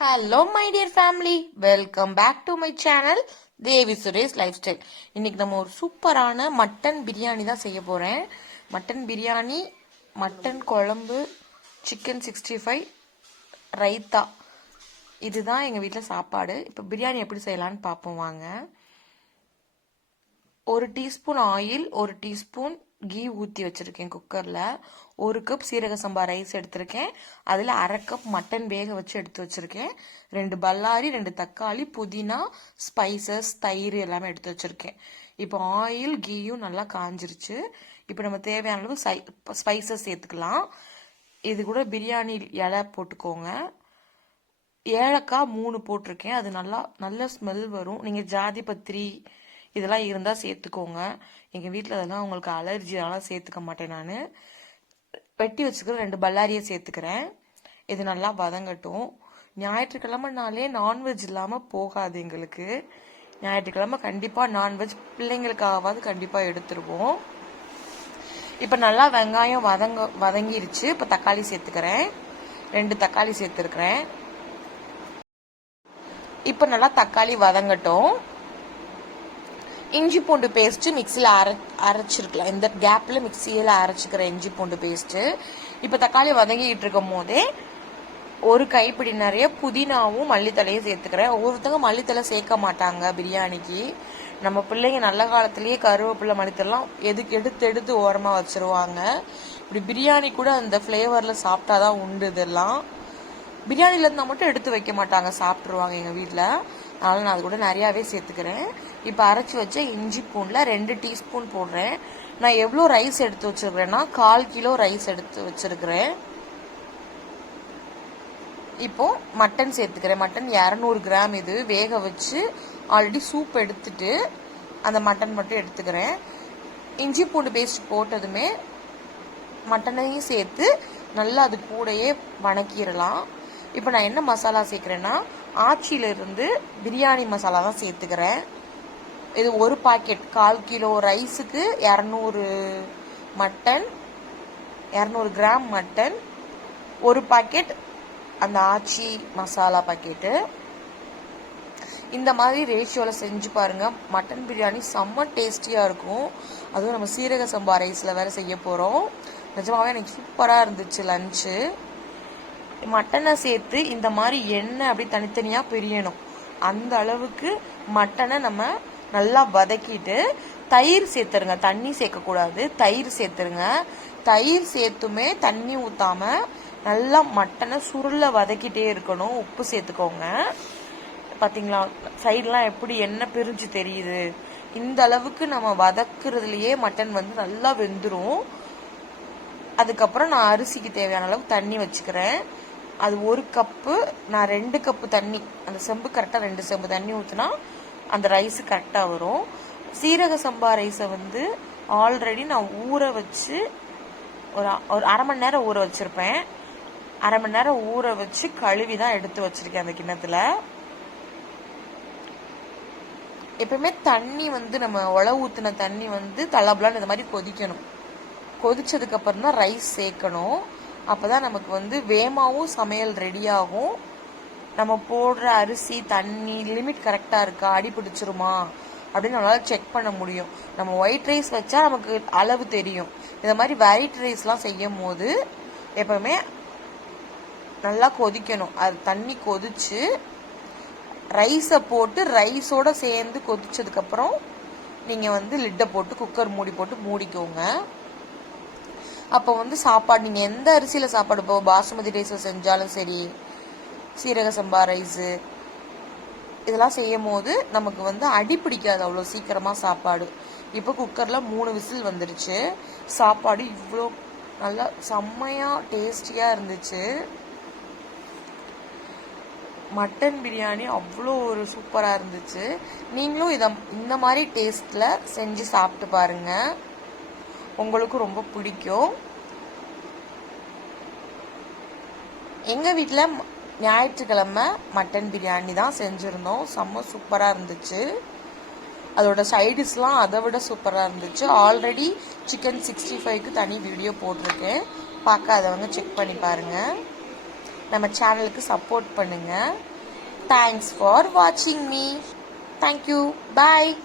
Hello my dear family, welcome back to my channel Devi Suresh lifestyle. இன்னைக்கு நம்ம ஒரு சூப்பரான மட்டன் பிரியாணி தான் செய்ய போகிறேன். மட்டன் பிரியாணி, மட்டன் குழம்பு, சிக்கன் 65, ரைத்தா, இதுதான் எங்கள் வீட்டில் சாப்பாடு. இப்போ பிரியாணி எப்படி செய்யலான்னு பார்ப்போம் வாங்க. ஒரு டீஸ்பூன் ஆயில், ஒரு டீஸ்பூன் கீ ஊற்றி வச்சுருக்கேன் குக்கரில். ஒரு கப் சீரக சம்பா ரைஸ் எடுத்திருக்கேன். அதில் அரை கப் மட்டன் வேக வச்சு எடுத்து வச்சுருக்கேன். 2 பல்லாரி, 2 தக்காளி, புதினா, ஸ்பைசஸ், தயிர் எல்லாமே எடுத்து வச்சுருக்கேன். இப்போ ஆயில் கீயும் நல்லா காஞ்சிருச்சு. இப்போ நம்ம தேவையான அளவு ஸ்பைசஸ் சேர்த்துக்கலாம். இது கூட பிரியாணி இலை போட்டுக்கோங்க. ஏலக்காய் 3 போட்டிருக்கேன். அது நல்ல ஸ்மெல் வரும். நீங்கள் ஜாதி பத்திரி இதெல்லாம் இருந்தால் சேர்த்துக்கோங்க. எங்கள் வீட்டில் அதெல்லாம் உங்களுக்கு அலர்ஜி, அதெல்லாம் சேர்த்துக்க மாட்டேன். நான் வெட்டி வச்சுக்கிற 2 பல்லாரியை சேர்த்துக்கிறேன். இது நல்லா வதங்கட்டும். ஞாயிற்றுக்கிழமைனாலே நான்வெஜ் இல்லாமல் போகாது எங்களுக்கு. ஞாயிற்றுக்கிழமை கண்டிப்பாக நான்வெஜ் பிள்ளைங்களுக்காவது கண்டிப்பாக எடுத்துருவோம். இப்போ நல்லா வெங்காயம் வதங்கிருச்சு. இப்போ தக்காளி சேர்த்துக்கிறேன். 2 தக்காளி சேர்த்துருக்கிறேன். இப்போ நல்லா தக்காளி வதங்கட்டும். இஞ்சி பூண்டு பேஸ்ட்டு மிக்சியில் அரைச்சிருக்கலாம். இந்த கேப்பில் மிக்சியில் அரைச்சிக்கிற இஞ்சி பூண்டு பேஸ்ட்டு. இப்போ தக்காளி வதங்கிட்டு இருக்கும் போதே ஒரு கைப்பிடி நிறைய புதினாவும் மல்லித்தலையும் சேர்த்துக்கிறேன். ஒவ்வொருத்தங்க மல்லித்தலை சேர்க்க மாட்டாங்க பிரியாணிக்கு. நம்ம பிள்ளைங்க நல்ல காலத்திலேயே கருவேப்பிலை மல்லித்தலாம் எடுத்து ஓரமாக வச்சுருவாங்க. இப்படி பிரியாணி கூட அந்த ஃப்ளேவரில் சாப்பிட்டாதான் உண்டு. இதெல்லாம் பிரியாணியில் இருந்தால் மட்டும் எடுத்து வைக்க மாட்டாங்க, சாப்பிட்ருவாங்க எங்கள் வீட்டில். அதனால் நான் அது கூட நிறையாவே சேர்த்துக்கிறேன். இப்போ அரைச்சி வச்ச இஞ்சி பூண்டில் 2 டீஸ்பூன் போடுறேன். நான் எவ்வளோ ரைஸ் எடுத்து வச்சுருக்கிறேன்னா 1/4 கிலோ ரைஸ் எடுத்து வச்சுருக்கிறேன். இப்போ மட்டன் சேர்த்துக்கிறேன். Mutton 200 gram. இது வேக வச்சு ஆல்ரெடி சூப் எடுத்துட்டு அந்த மட்டன் மட்டும் எடுத்துக்கிறேன். இஞ்சி பூண்டு பேஸ்ட் போட்டதுமே மட்டனையும் சேர்த்து நல்லா அது கூடயே வணக்கிடலாம். இப்போ நான் என்ன மசாலா சேர்க்குறேன்னா ஆச்சியிலிருந்து பிரியாணி மசாலா தான் சேர்த்துக்கிறேன். இது ஒரு பாக்கெட். 1/4 கிலோ ரைஸுக்கு 200 மட்டன், 200 கிராம் மட்டன், ஒரு பாக்கெட் அந்த ஆச்சி மசாலா பாக்கெட்டு. இந்த மாதிரி ரேஷியோவில் செஞ்சு பாருங்கள். மட்டன் பிரியாணி செம்ம டேஸ்டியாக இருக்கும். அதுவும் நம்ம சீரக சம்பா ரைஸில் வேறு செய்ய போகிறோம். நிஜமாகவே எனக்கு சூப்பராக இருந்துச்சு லஞ்சு. மட்டனை சேர்த்து இந்த மாதிரி எண்ணெய் அப்படி தனித்தனியாக பிரியணும். அந்த அளவுக்கு மட்டனை நம்ம நல்லா வதக்கிட்டு தயிர் சேர்த்துருங்க. தண்ணி சேர்க்கக்கூடாது, தயிர் சேர்த்துருங்க. தயிர் சேர்த்துமே தண்ணி ஊற்றாமல் நல்லா மட்டனை சுருள வதக்கிட்டே இருக்கணும். உப்பு சேர்த்துக்கோங்க. பார்த்தீங்களா சைடெலாம் எப்படி எண்ணெய் பிரிஞ்சு தெரியுது. இந்த அளவுக்கு நம்ம வதக்குறதுலையே மட்டன் நல்லா வெந்துடும். அதுக்கப்புறம் நான் அரிசிக்கு தேவையான அளவு தண்ணி வச்சுக்கிறேன். அது 1 கப்பு. நான் 2 கப்பு தண்ணி, அந்த செம்பு கரெக்டாக 2 செம்பு தண்ணி ஊற்றினா அந்த ரைஸு கரெக்டாக வரும். சீரக சம்பா ரைஸை ஆல்ரெடி நான் ஊற வச்சு ஒரு அரை மணி நேரம் ஊற வச்சுருப்பேன். அரை மணி நேரம் ஊற வச்சு கழுவி தான் எடுத்து வச்சுருக்கேன் அந்த கிண்ணத்தில். எப்பவுமே தண்ணி நம்ம உழவு ஊற்றின தண்ணி தளபலான்னு இந்த மாதிரி கொதிக்கணும். கொதிச்சதுக்கப்புறம் தான் ரைஸ் சேர்க்கணும். அப்போ தான் நமக்கு வேமாவும் சமையல் ரெடியாகும். நம்ம போடுற அரிசி தண்ணி லிமிட் கரெக்டாக இருக்கா, அடி பிடிச்சிருமா அப்படின்னு நம்மளால் செக் பண்ண முடியும். நம்ம ஒயிட் ரைஸ் வச்சா நமக்கு அளவு தெரியும். இந்த மாதிரி ஒயிட் ரைஸ்லாம் செய்யும் போது எப்பவுமே நல்லா கொதிக்கணும். அது தண்ணி கொதிச்சு ரைஸை போட்டு ரைஸோடு சேர்ந்து கொதிச்சதுக்கப்புறம் நீங்கள் லிட்டை போட்டு குக்கர் மூடி போட்டு மூடிக்கோங்க. அப்போ சாப்பாடு நீங்கள் எந்த அரிசியில் சாப்பாடு பாசுமதி ரைஸில் செஞ்சாலும் சரி, சீரக சம்பா ரைஸு இதெல்லாம் செய்யும் போது நமக்கு அடி பிடிக்காது அவ்வளோ சீக்கிரமாக சாப்பாடு. இப்போ குக்கரில் 3 விசில் வந்துடுச்சு. சாப்பாடு இவ்வளோ நல்லா செம்மையாக டேஸ்டியாக இருந்துச்சு. மட்டன் பிரியாணி அவ்வளோ ஒரு சூப்பராக இருந்துச்சு. நீங்களும் இந்த மாதிரி டேஸ்ட்டில் செஞ்சு சாப்பிட்டு பாருங்கள், உங்களுக்கு ரொம்ப பிடிக்கும். எங்கள் வீட்டில் ஞாயிற்றுக்கிழமை மட்டன் பிரியாணி தான் செஞ்சுருந்தோம். செம்ம சூப்பராக இருந்துச்சு. அதோட சைடிஷ்லாம் அதை விட சூப்பராக இருந்துச்சு. ஆல்ரெடி சிக்கன் 65க்கு தனி வீடியோ போட்டிருக்கேன், பார்க்காதவங்க செக் பண்ணி பாருங்கள். நம்ம சேனலுக்கு சப்போர்ட் பண்ணுங்கள். தேங்க்ஸ் ஃபார் வாட்சிங் மீ. தேங்க்யூ. பாய்.